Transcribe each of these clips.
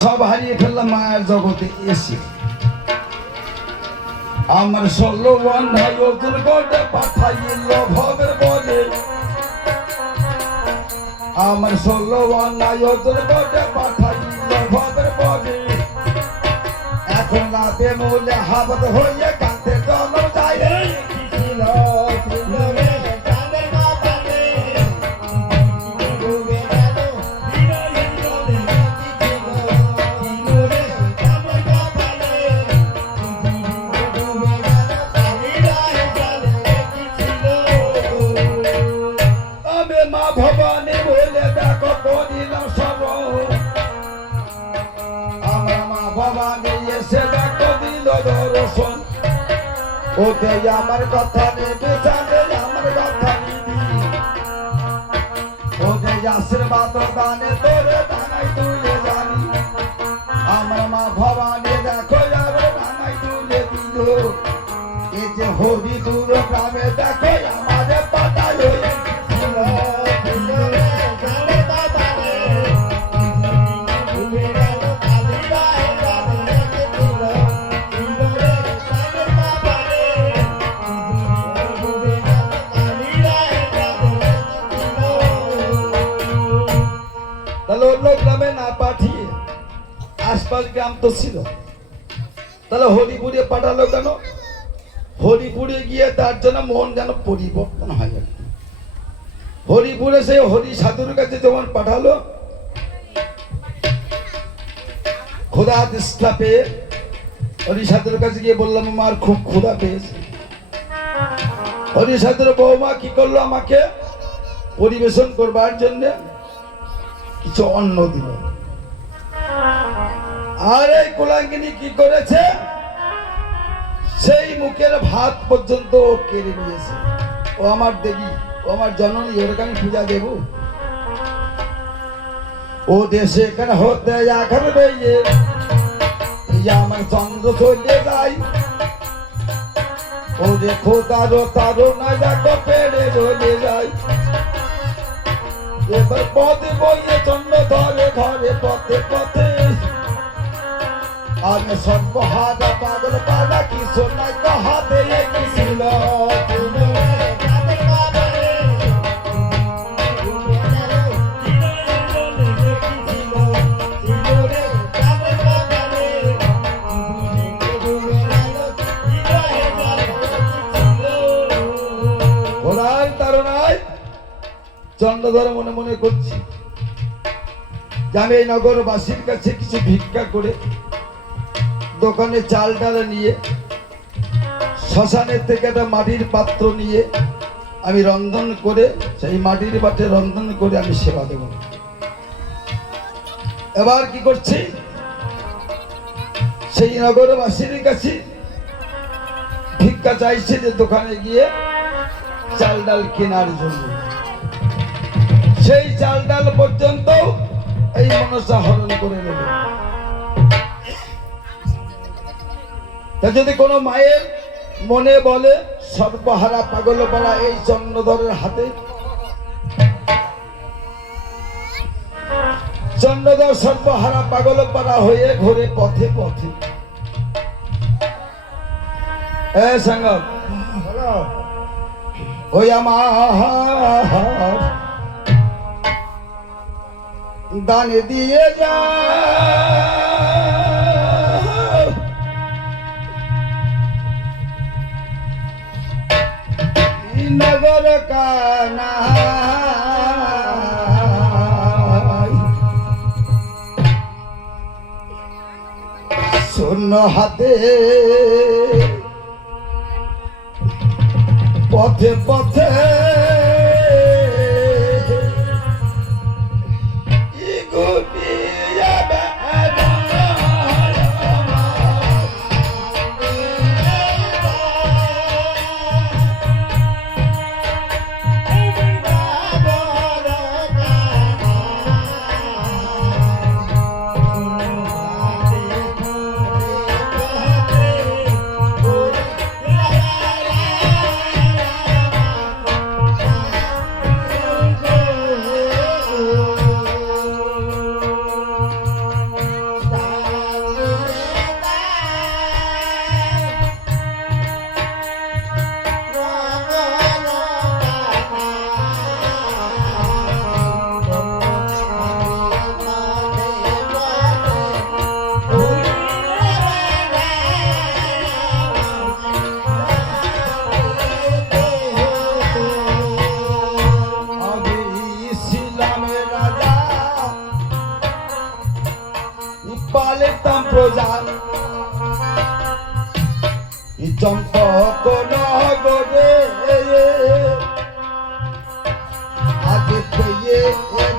সব হারিয়ে ফেললাম মায়ের জগতে এসে। আমার 16 অন্যায় ওদের গড়ে পাঠাইল ভবের বলে, আমার 16 অন্যায় ওদের গড়ে পাঠাইল ভবের বলে। এখন রাতে মূলে হাবত হয়ে কাঁদতে জল যায় ওতে আমার কথা নেবে জানে আমার কথা নিবি, ওতে আশীর্বাদ দানে তোরে ডাঙাই তুলে জানি। আমার মা ভবানী দেখো যাবে ডাঙাই তুলে দিল। এই যে হরিদুর গ্রামে দেখো আমাদের পাতায় হয়ে ছিল। অন্য গ্রামে না পাঠিয়ে আশপাশ গ্রাম তো ছিল, তাহলে হরিপুরে পাঠালো কেন? হরিপুরে গিয়ে তার জন্য মন যেন পরিবর্তন হয়। হরিপুরে সেই হরি সাধুর কাছে যেমন পাঠালো, ক্ষুধা তৃষ্ণা পেয়ে হরি সাধুর কাছে গিয়ে বললাম আমার খুব ক্ষুধা পেয়েছে। হরি সাধুর বৌমা কি করলো, আমাকে পরিবেশন করবার জন্য কিছু অন্ন দিল। আর এই কোলাঙ্গিনী কি করেছে, সেই মুখের ভাত পর্যন্ত ও কেড়ে নিয়েছে। ও আমার দেবী, ও আমার জননী, ওরকে আমি পূজা দেব? ও দেশে কেন হতে এখন বেয়ে আমার চন্দ্র চলে যাই। ও দেখো তারো না দেখো পেড়ে চলে যায়। এবার পথে বইয়ে চন্দ্র ধরে ঘরে পথে পথে আমি সর্বহারা পাগল পালা কি শোনাই তো হাতে কি ছিল। চন্দ্রধর মনে মনে করছি যে আমি এই নগরবাসীর কাছে কিছু ভিক্ষা করে দোকানে চাল ডাল নিয়ে শ্মশানের থেকে একটা মাটির পাত্র নিয়ে আমি রন্ধন করে সেই মাটির পাত্রে রন্ধন করে আমি সেবা দেব। এবার কি করছি, সেই নগরবাসীর কাছে ভিক্ষা চাইছে যে দোকানে গিয়ে চাল ডাল কেনার জন্য। সেই চাল ডাল পর্যন্ত এই মনসা হরণ করে নেবে। তা যদি কোনো মায়ের মনে বলে সর্বহারা পাগল পাড়া এই চন্দ্রধরের হাতে, চন্দ্রধর সর্বহারা পাগল পাড়া হয়ে ঘুরে পথে পথে। সঙ্গ ওই আমার দানে দিয়ে যা নগর কানা শূন্য হাতে পথে পথে পালিতাম প্রজা চম্পক নগরে আজ পেয়ে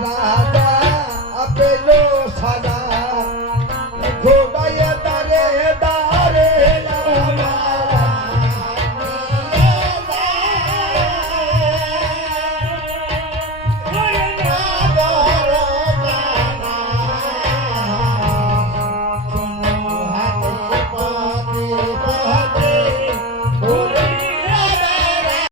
রাজা পেল সাজা ঘোড়ায় দাঁড়ে দাঁড়ে Bye.